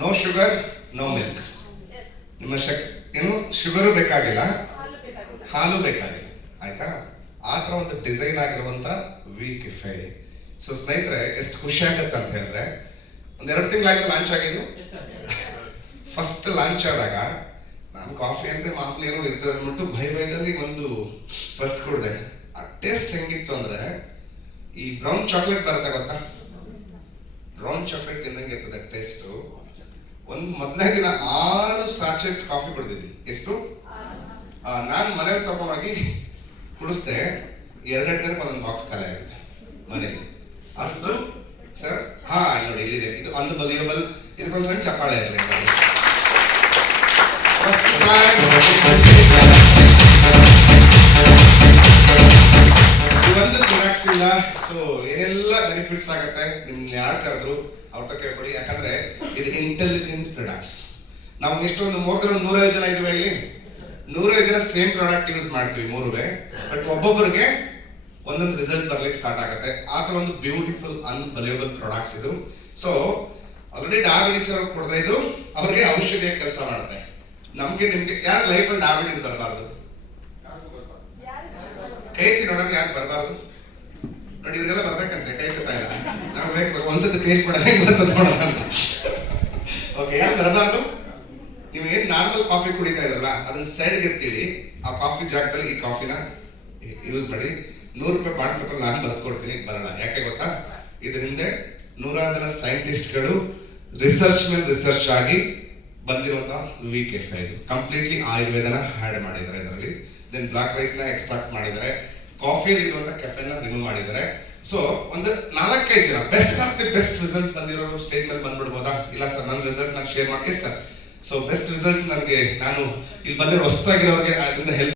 No sugar no milk. ನಿಮ್ಮ ಏನು sugar ಬೇಕಾಗಿಲ್ಲ, ಹಾಲು ಬೇಕಾಗಿಲ್ಲ, ಆಯ್ತಾ? ಆ ಥರ ಒಂದು ಡಿಸೈನ್ ಆಗಿರುವಂತ ವಿ ಕೆಫೆ. ಸೊ ಸ್ನೇಹಿತರೆ, ಎಷ್ಟು ಖುಷಿ ಆಗತ್ತೆ ಅಂತ ಹೇಳಿದ್ರೆ, ಒಂದೆರಡು ತಿಂಗಳಾಯ್ತು ಲಾಂಚ್ ಆಗಿದ್ದು. ಫಸ್ಟ್ ಲಾಂಚ್ ಆದಾಗ ನಾನು ಕಾಫಿ ಅಂದ್ರೆ ಮಾಮೂಲಿ ಏನೋ ಇರ್ತದೆ ಅಂದ್ಬಿಟ್ಟು ಭಯದಲ್ಲಿ ಒಂದು ಫಸ್ಟ್ ಕುಡ್ದೆ. ಆ ಟೇಸ್ಟ್ ಹೆಂಗಿತ್ತು ಅಂದ್ರೆ, ಈ ಬ್ರೌನ್ ಚಾಕ್ಲೇಟ್ ಬರುತ್ತೆ ಗೊತ್ತಾ, ಬ್ರೌನ್ ಚಾಕ್ಲೇಟ್ ತಿಂದಂಗೆ ಇರ್ತದೆ ಟೇಸ್ಟ್. ಒಂದು ಮೊದಲನೇ ದಿನ 6 ಸಾಚೆಟ್ ಕಾಫಿ ಕುಡಿದಿದ್ದೀನಿ. ಎಷ್ಟು? ನಾನು ಮನೇಲಿ ತಗೊಂಡೋಗಿ ಕುಡಿಸ್ದೆ, 2 ದಿನಕ್ಕೆ ಒಂದೊಂದು ಬಾಕ್ಸ್ ಖಾಲಿ ಆಗುತ್ತೆ ಮನೇಲಿ. ಅಷ್ಟು ಸರ್. ನೋಡಿ ಇಲ್ಲಿದೆ, ಇದು ಅನ್ಬಲಿಯಬಲ್. ಇದಕ್ಕೊಂದು ಸಣ್ಣ ಚಪ್ಪಾಳೆ ಇರಲಿ. ಒಂದು ಪ್ರಾಡಕ್ಟ್ಸ್ ಇಲ್ಲ. ಸೊ ಏನೆಲ್ಲ ಬೆನಿಫಿಟ್ಸ್ ಆಗುತ್ತೆ, ನಿಮ್ಗೆ ಯಾರು ಕರೆದ್ರು ಅವ್ರ ತ ಕೇಳ್ಕೊಳ್ಳಿ. ಯಾಕಂದ್ರೆ ಇದು ಇಂಟೆಲಿಜೆಂಟ್ ಪ್ರಾಡಕ್ಟ್ಸ್. ನಾವು ಎಷ್ಟೊಂದು 150 ಜನ ಇದ್ದೀವಿ ಇಲ್ಲಿ, 150 ಜನ ಸೇಮ್ ಪ್ರಾಡಕ್ಟ್ ಯೂಸ್ ಮಾಡ್ತೀವಿ ಮೂರುವೆ. ಬಟ್ ಒಬ್ಬೊಬ್ಬರಿಗೆ ಒಂದೊಂದು ರಿಸಲ್ಟ್ ಬರ್ಲಿಕ್ಕೆ ಸ್ಟಾರ್ಟ್ ಆಗುತ್ತೆ. ಆ ಥರ ಒಂದು ಬ್ಯೂಟಿಫುಲ್ ಅನ್ಬಲಿಯಬಲ್ ಪ್ರಾಡಕ್ಟ್ಸ್ ಇದು. ಸೊ ಆಲ್ರೆಡಿ ಡಯಾಬಿಟಿಸ್ ಅವ್ರಿಗೆ ಕೊಡಿದ್ರೆ ಇದು ಅವ್ರಿಗೆ ಔಷಧಿಯಾಗಿ ಕೆಲಸ ಮಾಡುತ್ತೆ. ನಮ್ಗೆ ನಿಮ್ಗೆ ಯಾರ ಲೈಫಲ್ಲಿ ಡಯಾಬಿಟಿಸ್ ಬರಬಾರ್ದು? ಕೈ ಎತ್ತಿ ನೋಡೋಕೆ ಯಾರು ಬರಬಾರ್ದು? ನೋಡಿ ಇವ್ರಿಗೆಲ್ಲ ಬರ್ಬೇಕಂತೆ, ಕೈ ಎತ್ತಾ ಇಲ್ಲ. ನಾವು ಬೇಕು ಒಂದ್ಸತಿ ಟೇಸ್ಟ್ ಮಾಡೋಣ, ಹೆಂಗ್ ಬರ್ತದೆ ನೋಡೋಣ ಅಂತ. ಓಕೆ, ಯಾರು ಬರಬಾರ್ದು? ನೀವು ಏನ್ ನಾರ್ಮಲ್ ಕಾಫಿ ಕುಡಿತಾ ಇದ್ರಲ್ಲ, ಅದನ್ನ ಸೈಡ್ಗೆ ಎತ್ತಿಡಿ. ಆ ಕಾಫಿ ಜಾಗದಲ್ಲಿ ಈ ಕಾಫಿನ ಯೂಸ್ ಮಾಡಿ. 100 ರೂಪಾಯಿ ಬಾಂಡ್ ಪೇಪರ್ ನಾನು ಬರ್ಕೊಡ್ತೀನಿ, ಬರೋಣ. ಯಾಕೆ ಗೊತ್ತಾ? ಇದ್ರ ಹಿಂದೆ 100 ಜನ ಸೈಂಟಿಸ್ಟ್ಗಳು ರಿಸರ್ಚ್ ಮೇಲೆ ರಿಸರ್ಚ್ ಆಗಿ ಬಂದಿರುವಂತಹ ವಿ ಕೆಫೆ. ಇದು ಕಂಪ್ಲೀಟ್ಲಿ ಆಯುರ್ವೇದನ ಹ್ಯಾಡ್ ಮಾಡಿದ್ದಾರೆ ಇದರಲ್ಲಿ. ದೆನ್ ಬ್ಲಾಕ್ ರೈಸ್ ನ ಎಕ್ಸ್ಟ್ರಾಕ್ಟ್ ಮಾಡಿದ್ದಾರೆ, ಕಾಫಿಯಲ್ಲಿ ಇರುವಂತ ಕೆಫೆನ ರಿಮೂವ್ ಮಾಡಿದ್ದಾರೆ. ಸೊ ಒಂದು 4-5 ಜನ best of the best results ಬಂದಿರೋರು ಸ್ಟೇಜ್ ಮೇಲೆ ಬಂದ್ಬಿಡ್ಬೋದಾ? ಇಲ್ಲ ಸರ್, ನನ್ನ ರಿಸಲ್ಟ್ ನಾನು ಶೇರ್ ಮಾಡಿ ಸರ್. ಸೊ ಬೆಸ್ಟ್ ರಿಸಲ್ಟ್ಸ್ ನನಗೆ, ನಾನು ಇಲ್ಲಿ ಬಂದಿರೋ ಹೊಸದಾಗಿರೋರಿಗೆ ಅದರಿಂದ ಹೆಲ್ಪ್